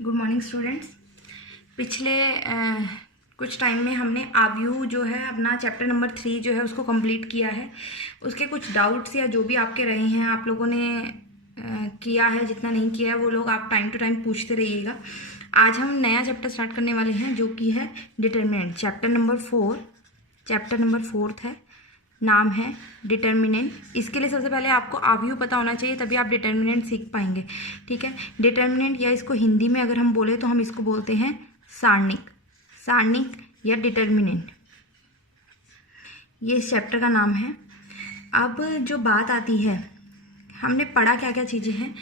Good morning students. पिछले कुछ time में हमने आव्यूह जो है अपना चैप्टर नंबर 3 जो है उसको कंप्लीट किया है। उसके कुछ डाउट्स या जो भी आपके रहे हैं आप लोगों ने किया है, जितना नहीं किया है वो लोग आप टाइम टू टाइम पूछते रहिएगा। आज हम नया चैप्टर स्टार्ट करने वाले हैं जो कि है डिटर्मिनेंट। चैप्टर नंबर 4 है, नाम है डिटर्मिनेंट। इसके लिए सबसे पहले आपको आव्यूह पता होना चाहिए, तभी आप डिटर्मिनेंट सीख पाएंगे। ठीक है, डिटर्मिनेंट या इसको हिंदी में अगर हम बोले तो हम इसको बोलते हैं सारणिक या डिटर्मिनेंट। ये इस चैप्टर का नाम है। अब जो बात आती है, हमने पढ़ा क्या क्या चीज़ें हैं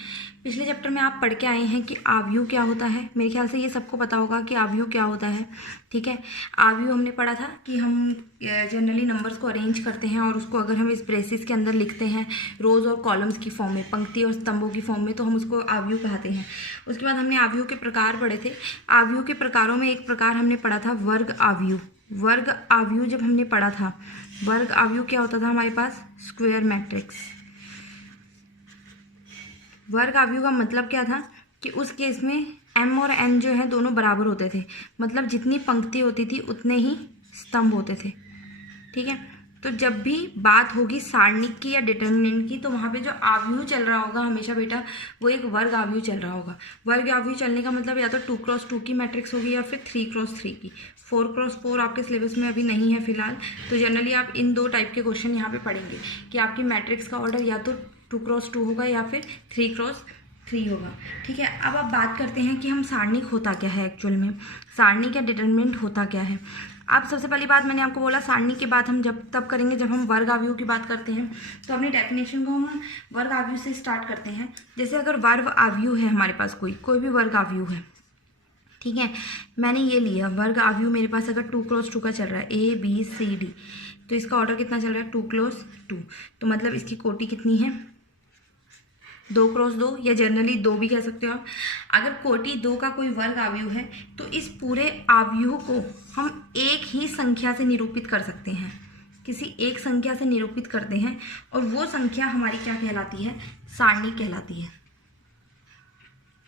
पिछले चैप्टर में। आप पढ़ के आए हैं कि आव्यूह क्या होता है। मेरे ख्याल से ये सबको पता होगा कि आव्यूह क्या होता है। ठीक है, आव्यूह हमने पढ़ा था कि हम जनरली नंबर्स को अरेंज करते हैं और उसको अगर हम इस ब्रेसिस के अंदर लिखते हैं रोज़ और कॉलम्स की फॉर्म में, पंक्ति और स्तंभों की फॉर्म में, तो हम उसको आव्यूह कहते हैं। उसके बाद हमने आव्यूह के प्रकार पढ़े थे। आव्यूह के प्रकारों में एक प्रकार हमने पढ़ा था वर्ग आव्यूह। वर्ग आव्यूह जब हमने पढ़ा था, वर्ग आव्यूह क्या होता था हमारे पास? Square matrix. वर्ग आव्यूह का मतलब क्या था कि उस केस में m और n जो है दोनों बराबर होते थे, मतलब जितनी पंक्ति होती थी उतने ही स्तंभ होते थे। ठीक है, तो जब भी बात होगी सारणिक की या डिटर्मिनेंट की, तो वहाँ पे जो आव्यूह चल रहा होगा हमेशा बेटा वो एक वर्ग आव्यूह चल रहा होगा। वर्ग आव्यूह चलने का मतलब या तो 2x2 की मैट्रिक्स होगी या फिर 3x3 की। 4x4 आपके सिलेबस में अभी नहीं है फिलहाल, तो जनरली आप इन दो टाइप के क्वेश्चन यहाँ पे पढ़ेंगे कि आपकी मैट्रिक्स का ऑर्डर या तो 2x2 होगा या फिर 3x3 होगा। ठीक है, अब आप बात करते हैं कि हम सारणिक होता क्या है एक्चुअल में, सारणिक या डिटर्मिनेंट होता क्या है। अब सबसे पहली बात मैंने आपको बोला सारणिक की बात हम तब करेंगे जब हम वर्ग आव्यूह की बात करते हैं। तो अपनी डेफिनेशन को हम वर्ग आव्यूह से स्टार्ट करते हैं। जैसे अगर वर्ग आव्यूह है हमारे पास, कोई भी वर्ग आव्यूह है, ठीक है, मैंने ये लिया वर्ग आव्यूह मेरे पास अगर 2x2 का चल रहा है ABCD, तो इसका ऑर्डर कितना चल रहा है? 2x2। तो मतलब इसकी कोटि कितनी है? 2x2 या जनरली 2 भी कह सकते हो आप। अगर कोटि 2 का कोई वर्ग आव्यूह है तो इस पूरे आव्यूह को हम एक ही संख्या से निरूपित कर सकते हैं, किसी एक संख्या से निरूपित करते हैं, और वो संख्या हमारी क्या कहलाती है? सारणिक कहलाती है।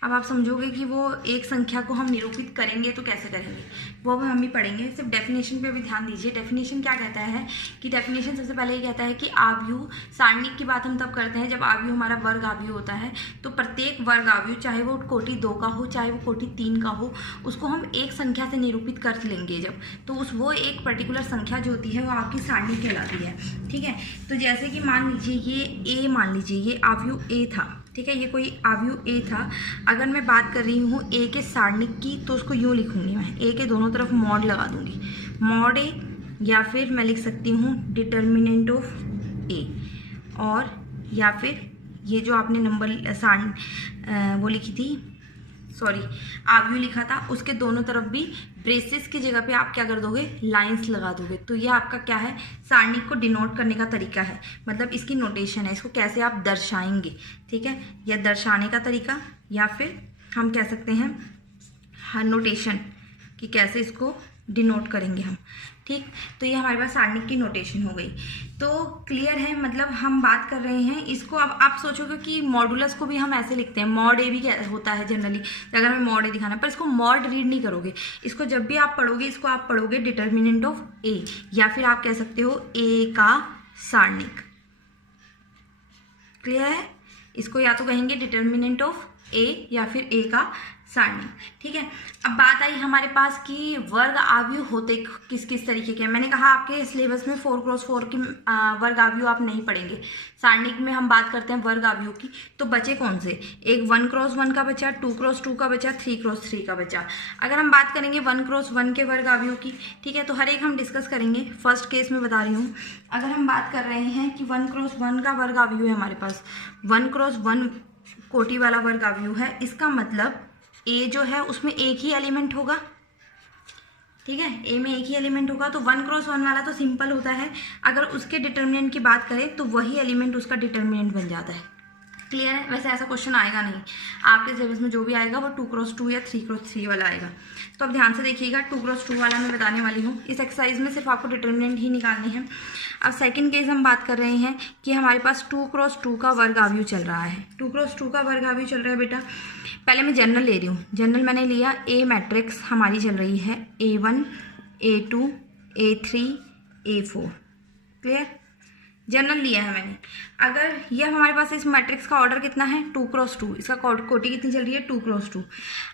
अब आप समझोगे कि वो एक संख्या को हम निरूपित करेंगे तो कैसे करेंगे, वो हम भी पढ़ेंगे। सिर्फ डेफिनेशन पे भी ध्यान दीजिए। डेफिनेशन क्या कहता है कि डेफिनेशन सबसे पहले ये कहता है कि आव्यूह, सारणिक की बात हम तब करते हैं जब आव्यूह हमारा वर्ग आव्यूह होता है। तो प्रत्येक वर्ग आव्यूह, चाहे वो कोटि 2 का हो चाहे वो कोटि 3 का हो, उसको हम एक संख्या से निरूपित कर लेंगे जब, तो वो एक पर्टिकुलर संख्या जो होती है वो आपकी सारणिक कहलाती है। ठीक है, तो जैसे कि मान लीजिए ये A, मान लीजिए ये आव्यूह A था। ठीक है, ये कोई आव्यूह A था। अगर मैं बात कर रही हूँ A के सारणिक की, तो उसको यूँ लिखूंगी मैं, A के दोनों तरफ मॉड लगा दूंगी, मॉड A, या फिर मैं लिख सकती हूँ डिटर्मिनेंट ऑफ A, और या फिर ये जो आपने नंबर वो लिखी थी, सॉरी आव्यूह लिखा था, उसके दोनों तरफ भी ब्रेसेस की जगह पे आप क्या कर दोगे? लाइंस लगा दोगे। तो ये आपका क्या है? सारणिक को डिनोट करने का तरीका है, मतलब इसकी नोटेशन है, इसको कैसे आप दर्शाएंगे। ठीक है, या दर्शाने का तरीका, या फिर हम कह सकते हैं नोटेशन कि कैसे इसको डिनोट करेंगे हम। ठीक, तो ये हमारे पास सारणिक की नोटेशन हो गई। तो क्लियर है, मतलब हम बात कर रहे हैं इसको। अब आप सोचोगे कि मॉडुलस को भी हम ऐसे लिखते हैं, मॉड ए भी होता है जनरली, अगर हमें मॉड ए दिखाना है, पर इसको मॉड रीड नहीं करोगे। इसको जब भी आप पढ़ोगे, इसको आप पढ़ोगे डिटर्मिनेंट ऑफ ए, या फिर आप कह सकते हो ए का सारणिक। क्लियर है, इसको या तो कहेंगे डिटर्मिनेंट ऑफ ए या फिर ए का सारणिक। ठीक है, अब बात आई हमारे पास कि वर्ग आव्यूह होते किस किस तरीके के। मैंने कहा आपके सिलेबस में 4x4 की वर्ग आव्यूह आप नहीं पढ़ेंगे। सारणिक में हम बात करते हैं वर्ग आव्यूह की, तो बचे कौन से? एक 1x1 का बचा, 2x2 का बचा, 3x3 का बचा। अगर हम बात करेंगे 1x1 के वर्ग आव्यूह की, ठीक है, तो हर एक हम डिस्कस करेंगे। फर्स्ट केस में बता रही हूँ, अगर हम बात कर रहे हैं कि 1x1 का वर्ग आव्यूह है हमारे पास, 1x1 कोटि वाला वर्ग आव्यूह है, इसका मतलब ए जो है उसमें एक ही एलिमेंट होगा। ठीक है, ए में एक ही एलिमेंट होगा, तो 1x1 वाला तो सिंपल होता है, अगर उसके डिटर्मिनेंट की बात करें तो वही एलिमेंट उसका डिटर्मिनेंट बन जाता है। क्लियर है, वैसे ऐसा क्वेश्चन आएगा नहीं आपके सिलेबस में, जो भी आएगा वो 2x2 या 3x3 वाला आएगा। तो अब ध्यान से देखिएगा, 2x2 वाला मैं बताने वाली हूँ। इस एक्सरसाइज में सिर्फ आपको डिटर्मिनेंट ही निकालनी है। अब सेकंड केस हम बात कर रहे हैं कि हमारे पास 2x2 का वर्ग आव्यूह चल रहा है। 2x2 का वर्ग आव्यूह चल रहा है बेटा, पहले मैं जनरल ले रही हूँ। जनरल मैंने लिया, ए मैट्रिक्स हमारी चल रही है A1 A2 A3 A4। Clear? General लिया है मैंने। अगर ये हमारे पास इस मैट्रिक्स का ऑर्डर कितना है 2x2, इसका कोटि कितनी चल रही है 2x2।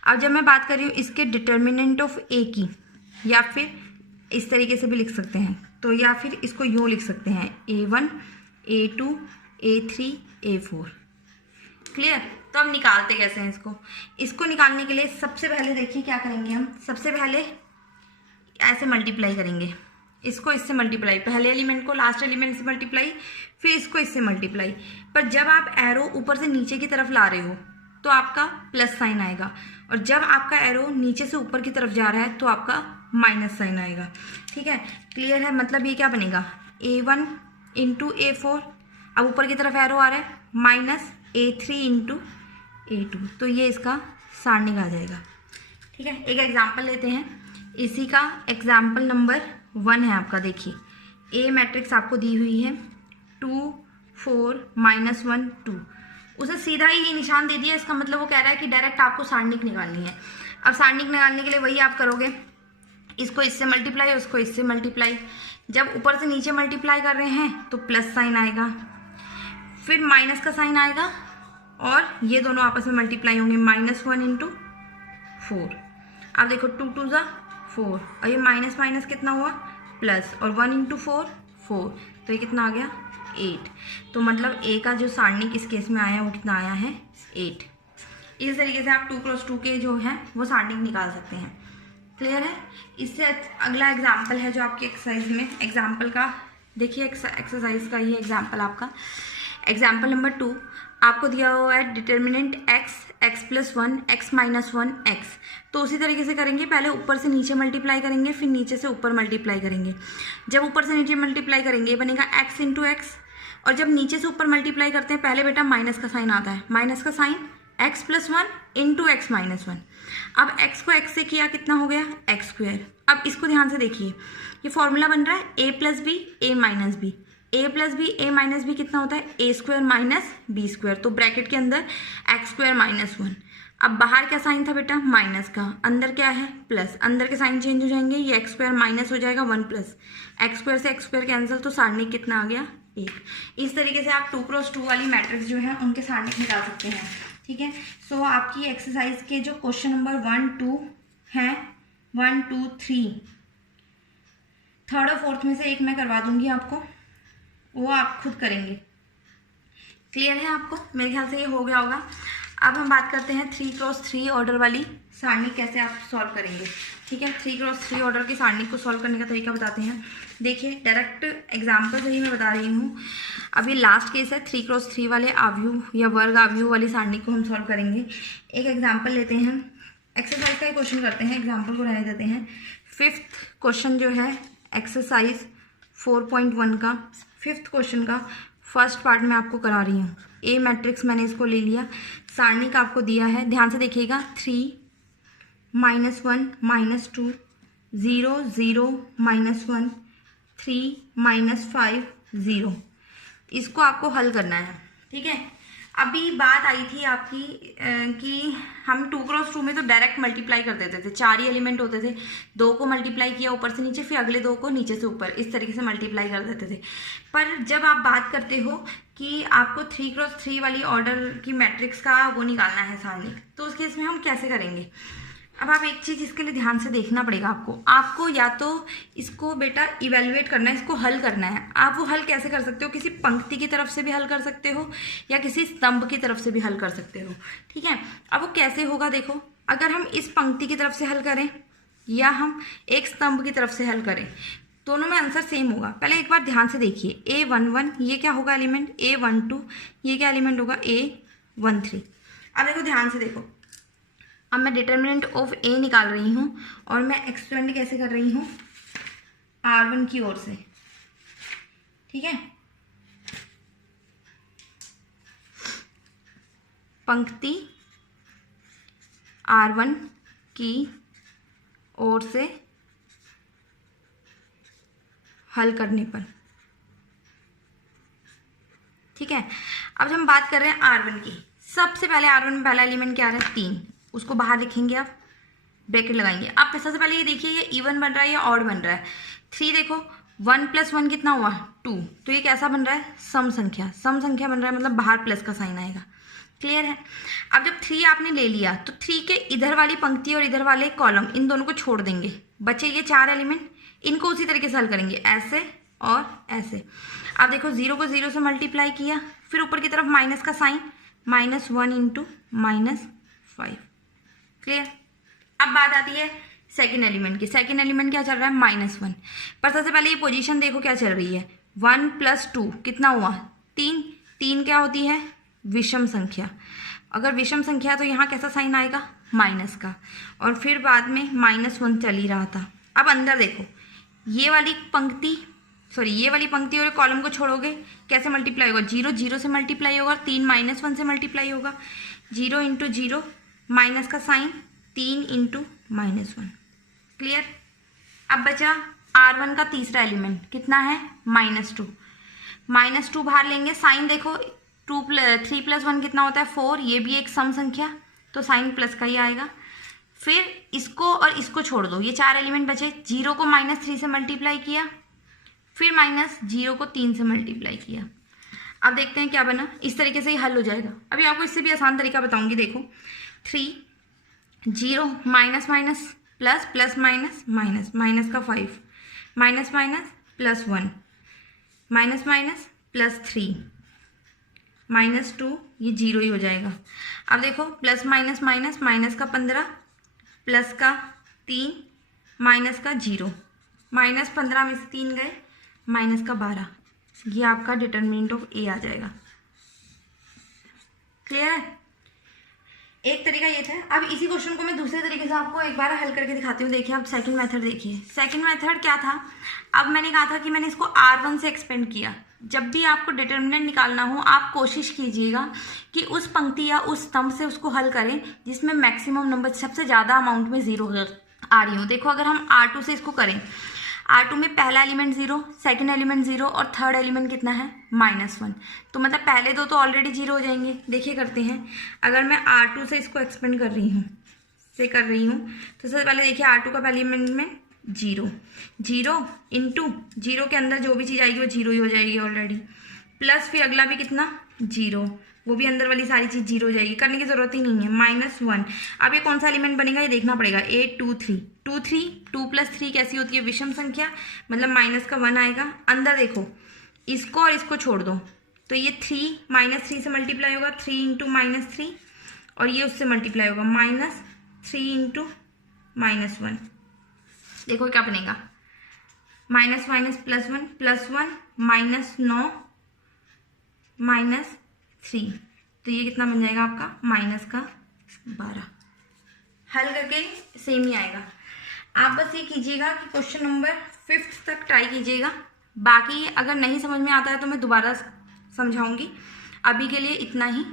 अब जब मैं बात कर रही हूँ इसके डिटर्मिनेंट ऑफ ए की, या फिर इस तरीके से भी लिख सकते हैं, तो या फिर इसको यूँ लिख सकते हैं A1 A2 A3 A4। Clear? तो हम निकालते कैसे हैं इसको निकालने के लिए सबसे पहले देखिए क्या करेंगे हम। सबसे पहले ऐसे मल्टीप्लाई करेंगे, इसको इससे मल्टीप्लाई, पहले एलिमेंट को लास्ट एलिमेंट से मल्टीप्लाई, फिर इसको इससे मल्टीप्लाई। पर जब आप एरो ऊपर से नीचे की तरफ ला रहे हो तो आपका प्लस साइन आएगा, और जब आपका एरो नीचे से ऊपर की तरफ जा रहा है तो आपका माइनस साइन आएगा। ठीक है? क्लियर है? मतलब ये क्या बनेगा A1 इंटू A4, अब ऊपर की तरफ एरो आ रहा है, माइनस A3 इंटू A2, तो ये इसका सारणिक आ जाएगा। ठीक है? एक एग्जाम्पल लेते हैं, इसी का एग्जाम्पल नंबर 1 है आपका। देखिए ए मैट्रिक्स आपको दी हुई है 2 4 -1 2, उसे सीधा ही ये निशान दे दिया। इसका मतलब वो कह रहा है कि डायरेक्ट आपको सारणिक निकालनी है। अब सारणिक निकालने के लिए वही आप करोगे, इसको इससे मल्टीप्लाई, उसको इससे मल्टीप्लाई। जब ऊपर से नीचे मल्टीप्लाई कर रहे हैं तो प्लस साइन आएगा, फिर माइनस का साइन आएगा, और ये दोनों आपस में मल्टीप्लाई होंगे, -1 इंटू 4। अब देखो 2 2 ज़ा 4, और ये माइनस माइनस कितना हुआ प्लस, और 1 इंटू 4 4, तो ये कितना आ गया 8। तो मतलब ए का जो सारणिक इस केस में आया वो कितना आया है 8। इस तरीके से आप 2x2 के जो है वो सारणिक निकाल सकते हैं। क्लियर है? इससे अगला एग्जाम्पल है जो आपके एक्सरसाइज में, एग्जाम्पल का देखिए, एक्सरसाइज का ये एग्जाम्पल आपका एग्जाम्पल नंबर 2 आपको दिया हुआ है determinant x x+1 x -1 x। तो उसी तरीके से करेंगे, पहले ऊपर से नीचे मल्टीप्लाई करेंगे, फिर नीचे से ऊपर मल्टीप्लाई करेंगे। जब ऊपर से नीचे मल्टीप्लाई करेंगे बनेगा x इंटू एक्स, और जब नीचे से ऊपर मल्टीप्लाई करते हैं पहले बेटा माइनस का साइन आता है, माइनस का साइन x+1 इंटू x -1। अब x को x से किया कितना हो गया x²। अब इसको ध्यान से देखिए, ये फॉर्मूला बन रहा है a + b a - b, a + b a - b कितना होता है a² - b², तो ब्रैकेट के अंदर x² - 1। अब बाहर क्या साइन था बेटा माइनस का, अंदर क्या है प्लस, अंदर के साइन चेंज हो जाएंगे, ये x² माइनस हो जाएगा 1 प्लस x² से x² कैंसिल, तो सारणिक कितना आ गया 1। इस तरीके से आप 2x2 वाली मैट्रिक्स जो है उनके सारणिक निकाल सकते हैं। ठीक है? सो आपकी एक्सरसाइज के जो क्वेश्चन नंबर 1 2 हैं, 1 2 3, थर्ड और फोर्थ में से एक मैं करवा दूंगी आपको, वो आप खुद करेंगे। क्लियर है आपको? मेरे ख्याल से ये हो गया होगा। अब हम बात करते हैं 3x3 ऑर्डर वाली सारणी कैसे आप सॉल्व करेंगे। ठीक है? 3x3 ऑर्डर की सारणी को सॉल्व करने का तरीका बताते हैं। देखिए डायरेक्ट एग्जाम्पल से ही मैं बता रही हूँ। अभी लास्ट केस है 3x3 वाले आव्यूह या वर्ग आव्यूह वाली सारणी को हम सॉल्व करेंगे। एक एग्जाम्पल लेते हैं, एक्सरसाइज का ही क्वेश्चन करते हैं, एग्जाम्पल को रहने देते हैं। 5th क्वेश्चन जो है एक्सरसाइज 4.1 का 5th क्वेश्चन का फर्स्ट पार्ट में आपको करा रही हूँ। ए मैट्रिक्स मैंने इसको ले लिया, सारणी का आपको दिया है, ध्यान से देखिएगा 3 -1 -2 0 0 -1 3 -5 0, इसको आपको हल करना है। ठीक है? अभी बात आई थी आपकी कि हम 2x2 में तो डायरेक्ट मल्टीप्लाई कर देते थे, 4 ही एलिमेंट होते थे, 2 को मल्टीप्लाई किया ऊपर से नीचे, फिर अगले 2 को नीचे से ऊपर, इस तरीके से मल्टीप्लाई कर देते थे। पर जब आप बात करते हो कि आपको 3x3 वाली ऑर्डर की मैट्रिक्स का वो निकालना है सारणी, तो उस केस में हम कैसे करेंगे। अब आप एक चीज़ इसके लिए ध्यान से देखना पड़ेगा आपको या तो इसको बेटा इवेलुएट करना है, इसको हल करना है। आप वो हल कैसे कर सकते हो, किसी पंक्ति की तरफ से भी हल कर सकते हो या किसी स्तंभ की तरफ से भी हल कर सकते हो। ठीक है? अब वो कैसे होगा, देखो अगर हम इस पंक्ति की तरफ से हल करें या हम एक स्तंभ की तरफ से हल करें, दोनों में आंसर सेम होगा। पहले एक बार ध्यान से देखिए, A11 ये क्या होगा एलिमेंट, A12 ये क्या एलिमेंट होगा, A13। अब देखो ध्यान से देखो, अब मैं डिटर्मिनेंट ऑफ ए निकाल रही हूँ और मैं एक्सटेंड कैसे कर रही हूँ R1 की ओर से। ठीक है? पंक्ति R1 की ओर से हल करने पर। ठीक है? अब हम बात कर रहे हैं R1 की, सबसे पहले R1 में पहला एलिमेंट क्या आ रहा है 3, उसको बाहर लिखेंगे, आप ब्रैकेट लगाएंगे। अब सबसे पहले ये देखिए ये इवन बन रहा है या ऑड बन रहा है। 3 देखो 1 + 1 कितना हुआ 2, तो ये कैसा बन रहा है सम संख्या, सम संख्या बन रहा है, मतलब बाहर प्लस का साइन आएगा। क्लियर है। अब जब 3 आपने ले लिया तो 3 के इधर वाली पंक्ति और इधर वाले कॉलम इन दोनों को छोड़ देंगे, बचे ये 4 एलिमेंट, इनको उसी तरीके से हल करेंगे, ऐसे और ऐसे। अब देखो 0 को 0 से मल्टीप्लाई किया, फिर ऊपर की तरफ माइनस का साइन, -1 × -5। क्लियर। अब बात आती है सेकेंड एलिमेंट की। सेकेंड एलिमेंट क्या चल रहा है -1, पर सबसे पहले ये पोजीशन देखो क्या चल रही है, 1 + 2 कितना हुआ 3। 3 क्या होती है विषम संख्या, अगर विषम संख्या तो यहाँ कैसा साइन आएगा माइनस का, और फिर बाद में -1 चल ही रहा था। अब अंदर देखो ये वाली पंक्ति और कॉलम को छोड़ोगे कैसे मल्टीप्लाई होगा, 0 0 से मल्टीप्लाई होगा, 3 -1 से मल्टीप्लाई होगा, 0 × 0 माइनस का साइन, 3 × -1। क्लियर। अब बचा R1 का तीसरा एलिमेंट कितना है -2। -2 बाहर लेंगे, साइन देखो 3 + 1 कितना होता है 4, ये भी एक सम संख्या, तो साइन प्लस का ही आएगा। फिर इसको और इसको छोड़ दो, ये 4 एलिमेंट बचे, 0 को -3 से मल्टीप्लाई किया, फिर -0 को 3 से मल्टीप्लाई किया। अब देखते हैं क्या बना, इस तरीके से ही हल हो जाएगा। अभी आपको इससे भी आसान तरीका बताऊंगी, देखो 3 0 minus minus plus plus minus minus, minus का 5, माइनस माइनस +1, माइनस माइनस +3, -2, ये 0 ही हो जाएगा। अब देखो प्लस माइनस माइनस, माइनस का 15, प्लस का 3, माइनस का 0, -15 में से 3 गए, माइनस का 12, ये आपका डिटर्मिनेंट ऑफ ए आ जाएगा। क्लियर है। एक तरीका ये था। अब इसी क्वेश्चन को मैं दूसरे तरीके से आपको एक बार हल करके दिखाती हूँ। देखिए आप सेकंड मेथड देखिए। सेकंड मेथड क्या था, अब मैंने कहा था कि मैंने इसको R1 से एक्सपेंड किया। जब भी आपको डिटर्मिनेंट निकालना हो आप कोशिश कीजिएगा कि उस पंक्ति या उस स्तंभ से उसको हल करें जिसमें मैक्सिमम नंबर, सबसे ज़्यादा अमाउंट में 0 आ रही हो। देखो अगर हम R2 से इसको करें, R2 में पहला एलिमेंट 0, सेकंड एलिमेंट 0 और थर्ड एलिमेंट कितना है -1, तो मतलब पहले दो तो ऑलरेडी 0 हो जाएंगे। देखिए करते हैं, अगर मैं R2 से इसको एक्सपेंड कर रही हूँ तो सबसे पहले देखिए R2 का पहले एलिमेंट में 0 × 0 के अंदर जो भी चीज़ आएगी वो 0 ही हो जाएगी ऑलरेडी, प्लस फिर अगला भी कितना 0, वो भी अंदर वाली सारी चीज़ 0 हो जाएगी, करने की ज़रूरत ही नहीं है, -1। अब ये कौन सा एलिमेंट बनेगा ये देखना पड़ेगा, 8 2 3, 2 + 3 कैसी होती है विषम संख्या, मतलब माइनस का 1 आएगा। अंदर देखो इसको और इसको छोड़ दो तो ये 3 -3 से मल्टीप्लाई होगा, 3 × -3, और ये उससे मल्टीप्लाई होगा -3 × -1। देखो क्या बनेगा, माइनस माइनस +1 -9 -3, तो ये कितना बन जाएगा आपका -12। हल करके सेम ही आएगा। आप बस ये कीजिएगा कि क्वेश्चन नंबर 5 तक ट्राई कीजिएगा, बाकी अगर नहीं समझ में आता है तो मैं दोबारा समझाऊंगी। अभी के लिए इतना ही।